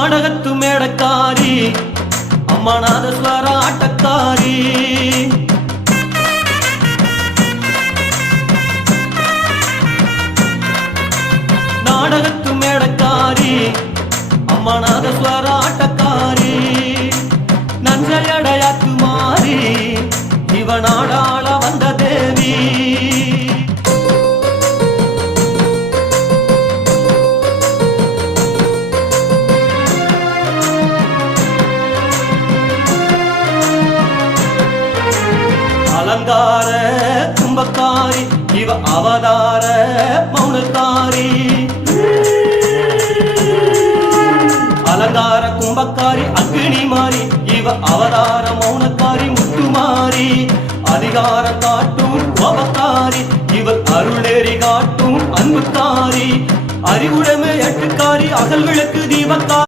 நாடகத்து மேடக்காரி அம்மா நாதஸ்வர ஆட்டக்காரி நாடகத்து மேடக்காரி அம்மா நாதஸ்வர ஆட்டக்காரி நஞ்சையடையாத்து மாறி இவ நாடாள வந்த தேவி அலங்கார கும்பக்காரி இவ அவதார மௌனக்காரி அலங்கார கும்பக்காரி அக்னி மாறி இவ அவதார மௌனக்காரி முத்துமாரி அதிகார காட்டும் கோபக்காரி இவள் அருளேறி காட்டும் அன்புக்காரி அறிவுடைமை எட்டுக்காரி அகல் விளக்கு தீபக்காரி